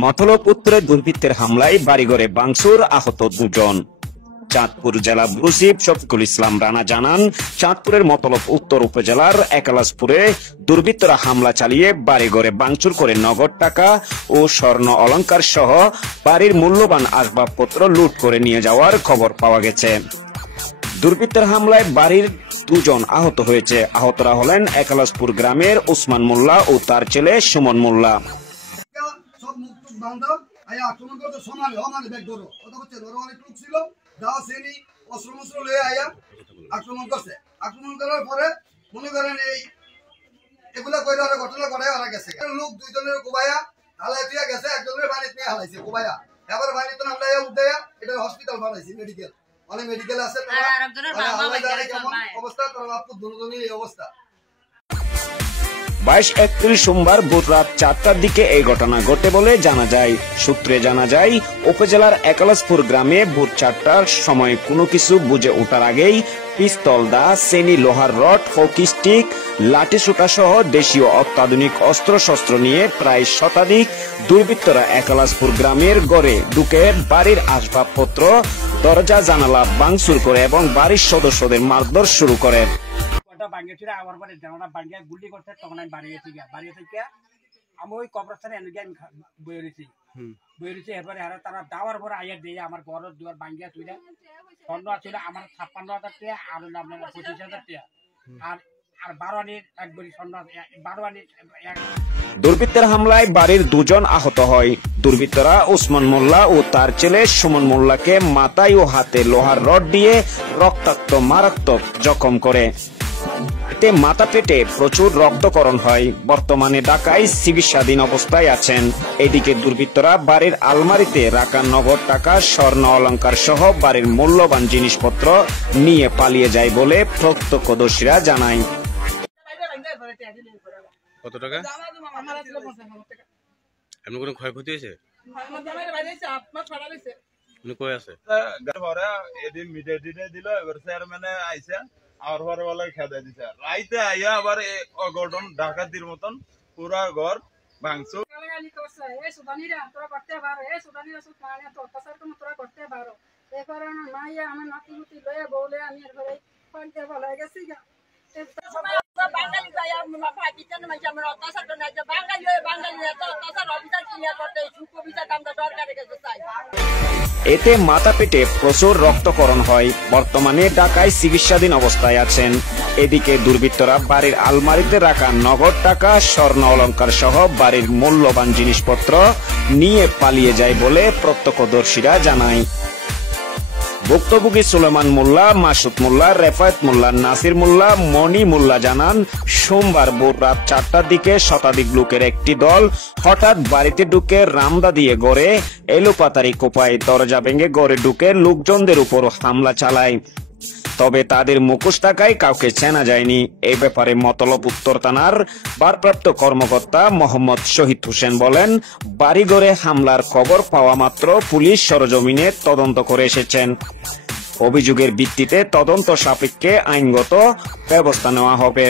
মতলব উত্তরে দুর্বৃত্তের হামলায় বাড়িঘরে ভাঙচুর, আহত 2 জন। চাঁদপুর জেলা ব্যুরো চিফ শফিকুল ইসলাম রানা জানান, চাঁদপুরের মতলব উত্তর উপজেলার একালাসপুরে দুর্বৃত্তরা হামলা চালিয়ে বাড়িঘরে ভাঙচুর করে নগদ টাকা ও স্বর্ণ অলংকার সহ বাড়ির মূল্যবান আসবাবপত্র লুট করে নিয়ে যাওয়ার খবর পাওয়া গেছে। দুর্বৃত্তের হামলায় বাড়ির 2 জন আহত হয়েছে। আহতরা হলেন একালাসপুর গ্রামের ওসমান মোল্লা ও তার ছেলে সুমন মোল্লা। আক্রমণ করছে, আক্রমণ করার পরে মনে করেন এগুলা কইরা ঘটনা ঘটায় ওরা গেছে। লোক 2 জনের কোবায়া হালাই দিয়া গেছে, একজনের পানি নিয়ে হালাইছে কোবায়া, এবার পানি তো আমরা উঠাইয়া এটা হসপিটাল বানাইছি, মেডিকেল অনেক মেডিকেল আছে। অবস্থা তার বাপু দুজনের এই অবস্থা। 22 এপ্রিল সোমবার ভোর রাত 4টার দিকে এই ঘটনা ঘটে বলে জানা যায়। সূত্রে জানা যায়, উপজেলার একালাসপুর গ্রামে ভোর 4টার সময় কোনো কিছু বুঝে ওঠার আগেই পিস্তল, দা, সেনি, লোহার রড, হকি স্টিক, লাঠি সোটা সহ দেশীয় অত্যাধুনিক অস্ত্রশস্ত্র নিয়ে প্রায় শতাধিক দুর্বৃত্তরা একালাসপুর গ্রামের গড়ে ঢুকে বাড়ির আসবাবপত্র, দরজা জানালা ভাঙচুর করে এবং বাড়ির সদস্যদের মারধর শুরু করে। গুলি করছে, তখন আমি বাড়িয়ে থেকে আমি ওই কবরস্থানে আমি বইছি এরপরে তারা দাওয়ার পরে আইয়ার দিয়ে আমার ঘর দুয়ার ভাঙ্গিয়া তুলে স্বর্ণ ছিল আমার 56,000 টাকা আর আপনার 25,000 টাকা আর 12 আনির এক বড়ি স্বর্ণ 12 আনির। দুর্বৃত্তের হামলায় বাড়ির 2 জন আহত হয়। দুর্বৃত্তরা ওসমান মোল্লা ও তার ছেলে সুমন মোল্লাকে মাথায় ও হাতে লোহার রড দিয়ে রক্তাক্ত মারাত্মক জখম করে। এতে মাথা পেটে প্রচুর রক্তক্ষরণ হয়। বর্তমানে ঢাকায় চিকিৎসাধীন অবস্থায় আছেন। এদিকে দুর্বৃত্তরা বাড়ির আলমারিতে রাখা নগদ টাকা, স্বর্ণ অলংকার সহ বাড়ির মূল্যবান জিনিসপত্র নিয়ে পালিয়ে যায় বলে প্রত্যক্ষদর্শীরা জানায়। কত টাকা? এমন কোনো ক্ষয়ক্ষতি হয়েছে? কই আছে? এদিন মিটে দিতে দিল, এবার চেয়ারম্যানে আইসে আর ঘরে বলে খেদে দিছে। রাইতে আইয়া আবার অঘটন ডাকাতির মতন পুরা ঘর ভাঙচুর। এতে মাথা পেটে প্রচুর রক্তক্ষরণ হয়। বর্তমানে ঢাকায় চিকিৎসাধীন অবস্থায় আছেন। এদিকে দুর্বৃত্তরা বাড়ির আলমারিতে রাখা নগদ টাকা, স্বর্ণ অলংকার সহ বাড়ির মূল্যবান জিনিসপত্র নিয়ে পালিয়ে যায় বলে প্রত্যক্ষদর্শীরা জানায়। ভুক্তভোগী সুলেমান মোল্লা, মাসুদ মোল্লা, রেফায়েত মোল্লা, নাসির মোল্লা, মনি মোল্লা জানান, সোমবার ভোর রাত 4টার দিকে শতাধিক লোকের একটি দল হঠাৎ বাড়িতে ঢুকে রামদা দিয়ে গড়ে এলোপাতারি কোপায় দরজা ভেঙে গড়ে ঢুকে লোকজনদের উপর হামলা চালায়। তবে তাদের মুখোশ থাকায় কাউকে চেনা যায়নি। এই ব্যাপারে মতলব উত্তর থানার ভারপ্রাপ্ত কর্মকর্তা মোহাম্মদ শহীদ হোসেন বলেন, বাড়িঘরে হামলার খবর পাওয়া মাত্র পুলিশ সরজমিনে তদন্ত করে এসেছেন। অভিযোগের ভিত্তিতে তদন্ত সাপেক্ষে আইনগত ব্যবস্থা নেওয়া হবে।